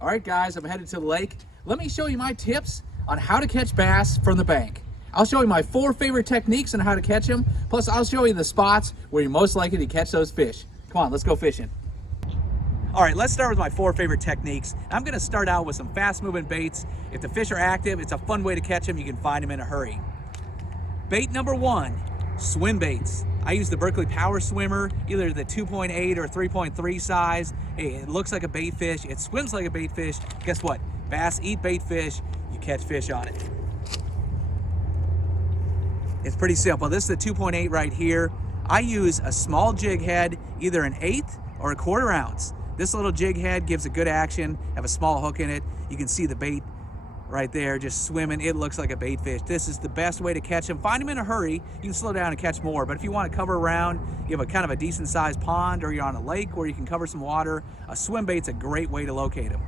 All right, guys, I'm headed to the lake. Let me show you my tips on how to catch bass from the bank. I'll show you my 4 favorite techniques on how to catch them. Plus, I'll show you the spots where you're most likely to catch those fish. Come on, let's go fishing. All right, let's start with my 4 favorite techniques. I'm gonna start out with some fast moving baits. If the fish are active, it's a fun way to catch them. You can find them in a hurry. Bait number 1, swim baits. I use the Berkley Power Swimmer, either the 2.8 or 3.3 size. Hey, it looks like a bait fish, it swims like a bait fish. Guess what? Bass eat bait fish, you catch fish on it. It's pretty simple. This is the 2.8 right here. I use a small jig head, either an 1/8 or a 1/4 ounce. This little jig head gives a good action, have a small hook in it. You can see the bait right there just swimming. It looks like a bait fish. This is the best way to catch them. Find them in a hurry. You can slow down and catch more, but if you want to cover around, you have a kind of a decent sized pond or you're on a lake where you can cover some water, a swim bait's a great way to locate them.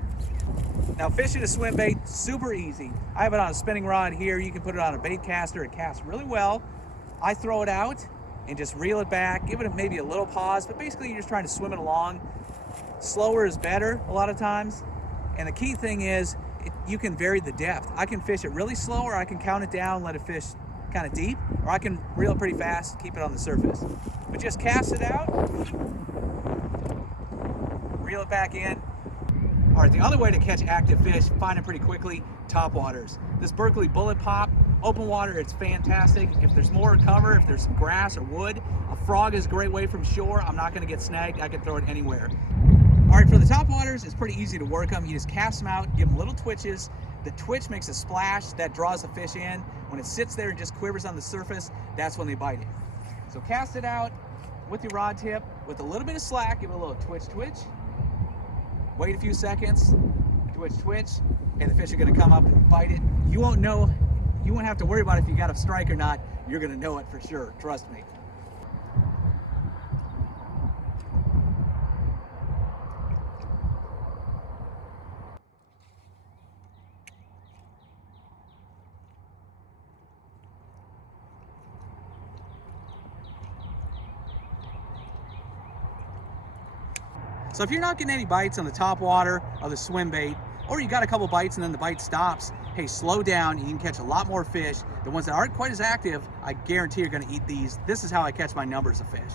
Now, fishing a swim bait, super easy. I have it on a spinning rod here. You can put it on a bait caster. It casts really well. I throw it out and just reel it back, give it maybe a little pause, but basically you're just trying to swim it along. Slower is better a lot of times. And the key thing is, you can vary the depth. I can fish it really slow, or I can count it down, let it fish kind of deep, or I can reel it pretty fast, keep it on the surface. But just cast it out, reel it back in. All right, the other way to catch active fish, find them pretty quickly, top waters. This Berkley Bullet Pop, open water, it's fantastic. If there's more cover, if there's some grass or wood, a frog is a great way from shore. I'm not gonna get snagged, I can throw it anywhere. All right, for the top waters, it's pretty easy to work them. You just cast them out, give them little twitches. The twitch makes a splash that draws the fish in. When it sits there and just quivers on the surface, that's when they bite it. So cast it out with your rod tip, with a little bit of slack, give it a little twitch, twitch. Wait a few seconds, twitch, twitch, and the fish are gonna come up and bite it. You won't know, you won't have to worry about if you got a strike or not. You're gonna know it for sure, trust me. So if you're not getting any bites on the top water of the swim bait, or you got a couple bites and then the bite stops, hey, slow down, you can catch a lot more fish. The ones that aren't quite as active, I guarantee you're gonna eat these. This is how I catch my numbers of fish.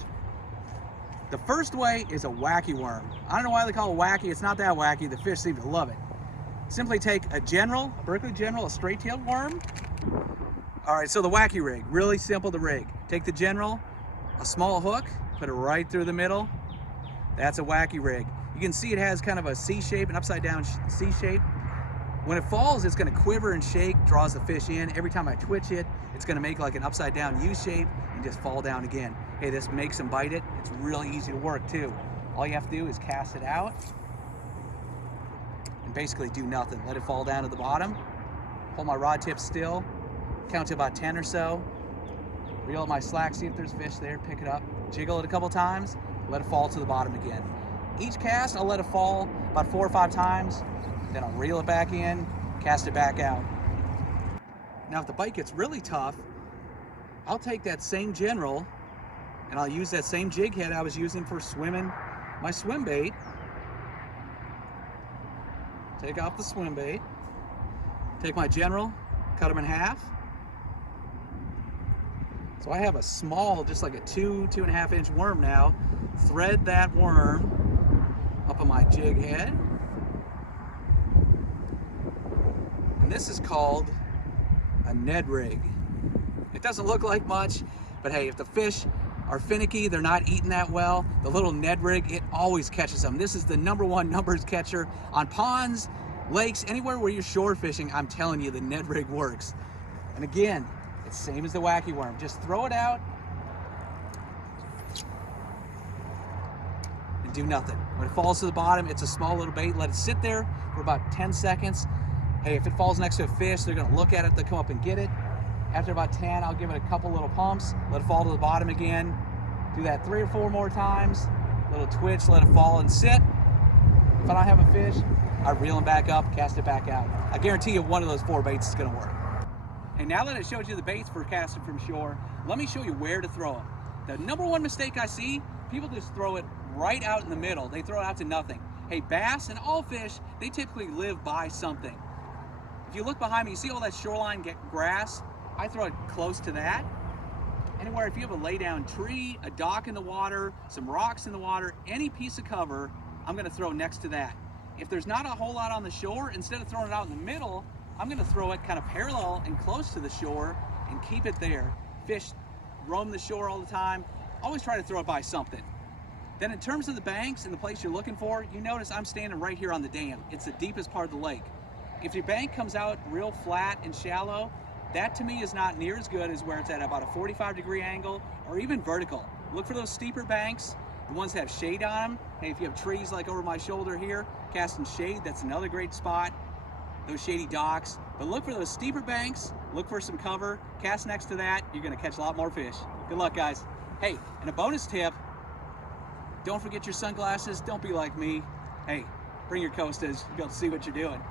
The first way is a wacky worm. I don't know why they call it wacky, it's not that wacky, the fish seem to love it. Simply take a General, a Berkley General, a straight-tailed worm. All right, so the wacky rig, really simple to rig. Take the General, a small hook, put it right through the middle. That's a wacky rig. You can see it has kind of a C shape, an upside down C shape. When it falls, it's gonna quiver and shake, draws the fish in. Every time I twitch it, it's gonna make like an upside down U shape and just fall down again. Hey, this makes them bite it. It's really easy to work too. All you have to do is cast it out and basically do nothing. Let it fall down to the bottom. Hold my rod tip still, count to about 10 or so. Reel up my slack, see if there's fish there, pick it up, jiggle it a couple times, let it fall to the bottom again. Each cast, I'll let it fall about 4 or 5 times, then I'll reel it back in, cast it back out. Now, if the bite gets really tough, I'll take that same General and I'll use that same jig head I was using for swimming my swim bait. Take off the swim bait, take my General, cut them in half. So I have a small, just like a 2.5 inch worm now. Thread that worm up on my jig head. And this is called a Ned rig. It doesn't look like much, but hey, if the fish are finicky, they're not eating that well, the little Ned rig, it always catches them. This is the #1 numbers catcher on ponds, lakes, anywhere where you're shore fishing. I'm telling you, the Ned rig works. And again, it's same as the wacky worm. Just throw it out and do nothing. When it falls to the bottom, it's a small little bait. Let it sit there for about 10 seconds. Hey, if it falls next to a fish, they're gonna look at it, they'll come up and get it. After about 10, I'll give it a couple little pumps, let it fall to the bottom again. Do that 3 or 4 more times. Little twitch, let it fall and sit. If I don't have a fish, I reel them back up, cast it back out. I guarantee you one of those 4 baits is gonna work. And now that I showed you the baits for casting from shore, let me show you where to throw them. The #1 mistake I see, people just throw it right out in the middle. They throw it out to nothing. Hey, bass and all fish, they typically live by something. If you look behind me, you see all that shoreline grass? I throw it close to that. Anywhere, if you have a lay down tree, a dock in the water, some rocks in the water, any piece of cover, I'm gonna throw next to that. If there's not a whole lot on the shore, instead of throwing it out in the middle, I'm gonna throw it kind of parallel and close to the shore and keep it there. Fish roam the shore all the time. Always try to throw it by something. Then in terms of the banks and the place you're looking for, you notice I'm standing right here on the dam. It's the deepest part of the lake. If your bank comes out real flat and shallow, that to me is not near as good as where it's at about a 45-degree angle or even vertical. Look for those steeper banks, the ones that have shade on them. Hey, if you have trees like over my shoulder here, casting shade, that's another great spot. Those shady docks. But look for those steeper banks, look for some cover, cast next to that, you're gonna catch a lot more fish. Good luck, guys. Hey, and a bonus tip, don't forget your sunglasses, don't be like me. Hey, bring your Costas, you'll be able to see what you're doing.